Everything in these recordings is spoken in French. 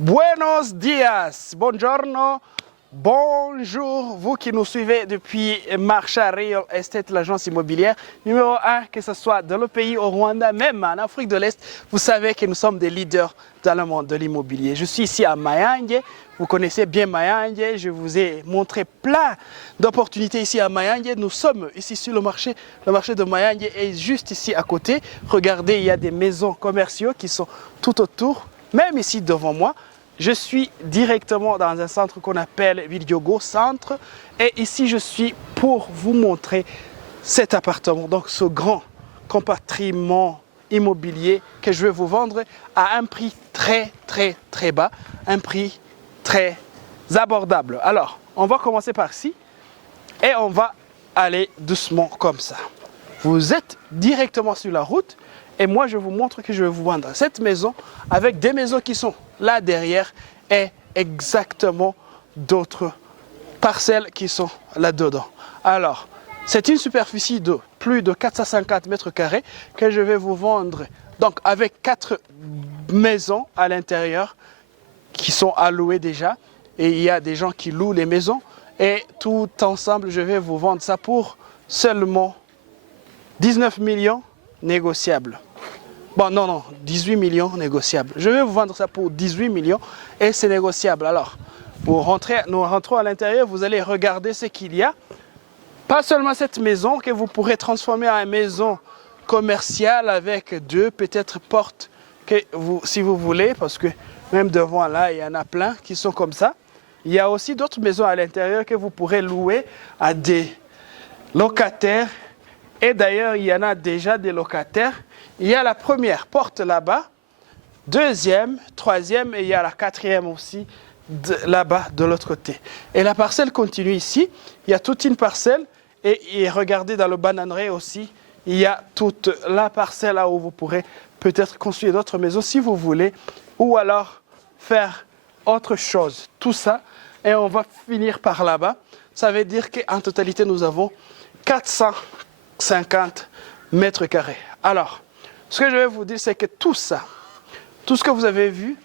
Buenos dias, buongiorno, bonjour, vous qui nous suivez depuis Marcha Real Estate, l'agence immobilière numéro 1, que ce soit dans le pays, au Rwanda, même en Afrique de l'Est, vous savez que nous sommes des leaders dans le monde de l'immobilier. Je suis ici à Mayange, vous connaissez bien Mayange, je vous ai montré plein d'opportunités ici à Mayange. Nous sommes ici sur le marché de Mayange est juste ici à côté. Regardez, il y a des maisons commerciales qui sont tout autour. Même ici devant moi, je suis directement dans un centre qu'on appelle Vidiogo Centre. Et ici, je suis pour vous montrer cet appartement, donc ce grand compartiment immobilier que je vais vous vendre à un prix très bas, un prix très abordable. Alors, on va commencer par ici et on va aller doucement comme ça. Vous êtes directement sur la route. Et moi, je vous montre que je vais vous vendre cette maison avec des maisons qui sont là derrière et exactement d'autres parcelles qui sont là-dedans. Alors, c'est une superficie de plus de 450 mètres carrés que je vais vous vendre. Donc, avec 4 maisons à l'intérieur qui sont allouées déjà. Et il y a des gens qui louent les maisons. Et tout ensemble, je vais vous vendre ça pour seulement 19 millions négociable. Bon, non, 18 millions négociables. Je vais vous vendre ça pour 18 millions et c'est négociable. Alors, nous rentrons à l'intérieur, vous allez regarder ce qu'il y a. Pas seulement cette maison que vous pourrez transformer en une maison commerciale avec 2 peut-être portes que si vous voulez, parce que même devant là, il y en a plein qui sont comme ça. Il y a aussi d'autres maisons à l'intérieur que vous pourrez louer à des locataires. Et d'ailleurs, il y en a déjà des locataires. Il y a la première porte là-bas, deuxième, troisième et il y a la quatrième aussi là-bas de l'autre côté. Et la parcelle continue ici. Il y a toute une parcelle et regardez dans le bananeraie aussi, il y a toute la parcelle là où vous pourrez peut-être construire d'autres maisons si vous voulez ou alors faire autre chose. Tout ça et on va finir par là-bas. Ça veut dire qu'en totalité, nous avons 450 mètres carrés. Alors, ce que je vais vous dire, c'est que tout ça, tout ce que vous avez vu,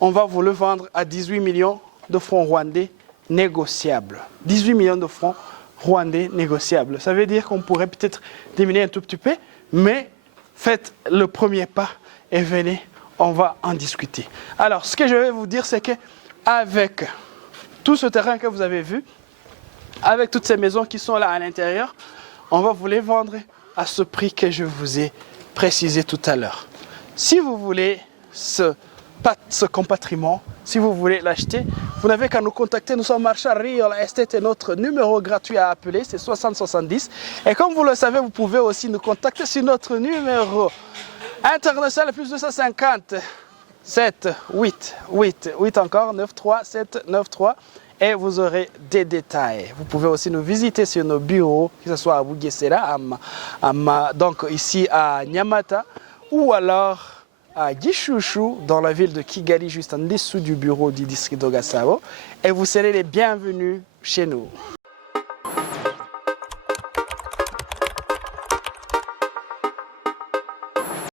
on va vous le vendre à 18 millions de francs rwandais négociables. 18 millions de francs rwandais négociables. Ça veut dire qu'on pourrait peut-être diminuer un tout petit peu, mais faites le premier pas et venez, on va en discuter. Alors, ce que je vais vous dire, c'est qu'avec tout ce terrain que vous avez vu, avec toutes ces maisons qui sont là à l'intérieur, on va vous les vendre à ce prix que je vous ai précisé tout à l'heure. Si vous voulez ce compartiment, si vous voulez l'acheter, vous n'avez qu'à nous contacter. Nous sommes Marcha Real Estate et notre numéro gratuit à appeler, c'est 6070. Et comme vous le savez, vous pouvez aussi nous contacter sur notre numéro international plus 250 7 8 encore 93 7 93. Et vous aurez des détails. Vous pouvez aussi nous visiter sur nos bureaux, que ce soit à Bugesera, donc ici à Nyamata, ou alors à Gishushu, dans la ville de Kigali, juste en dessous du bureau du district de Gasabo. Et vous serez les bienvenus chez nous.